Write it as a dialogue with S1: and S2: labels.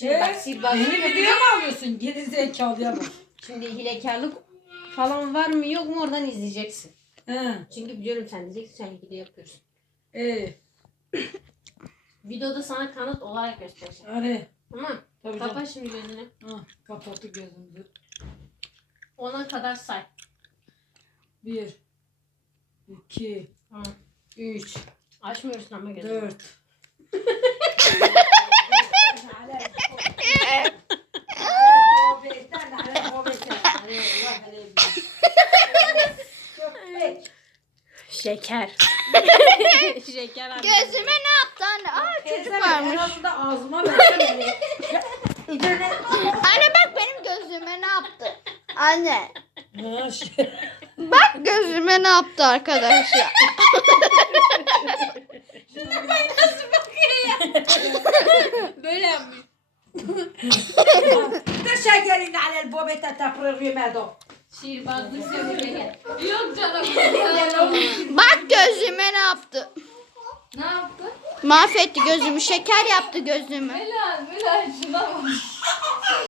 S1: Şimdi ee? bak sihirbazlığı
S2: yapıyor. Video mu alıyorsun? Gelin zekalıya bak.
S1: şimdi hilekarlık falan var mı yok mu oradan izleyeceksin. Hı. Çünkü biliyorum sen diyeceksin sen gibi yapıyorsun. Ee. Videoda sana kanıt olarak göstereceğim. Öyle. Tamam. Tabii Kapa canım. şimdi gözünü.
S2: Hı. Kapattı gözümüzü.
S1: Ona kadar say.
S2: Bir. İki. Hı. Üç.
S1: Açmıyorsun ama dört.
S2: gözünü. Dört.
S1: Şeker. şeker anne. Gözüme ne yaptın? Aa çocuk e varmış. En azından ağzıma ne Anne bak benim gözüme ne yaptı. Anne. bak gözüme ne yaptı arkadaşlar. Ya.
S3: <Ş Bourbon. gülüyor> Şuna Şu bak nasıl bakıyor ya. Böyle yapmış.
S4: Teşekkürler alel bobeta tapırıyor medo.
S3: Şirbazlı seni Yok canım. Sonra.
S1: Bak gözüme ne yaptı? Ne yaptı? Mahvetti gözümü, şeker yaptı gözümü.
S3: Melal, Melal'cığım ama.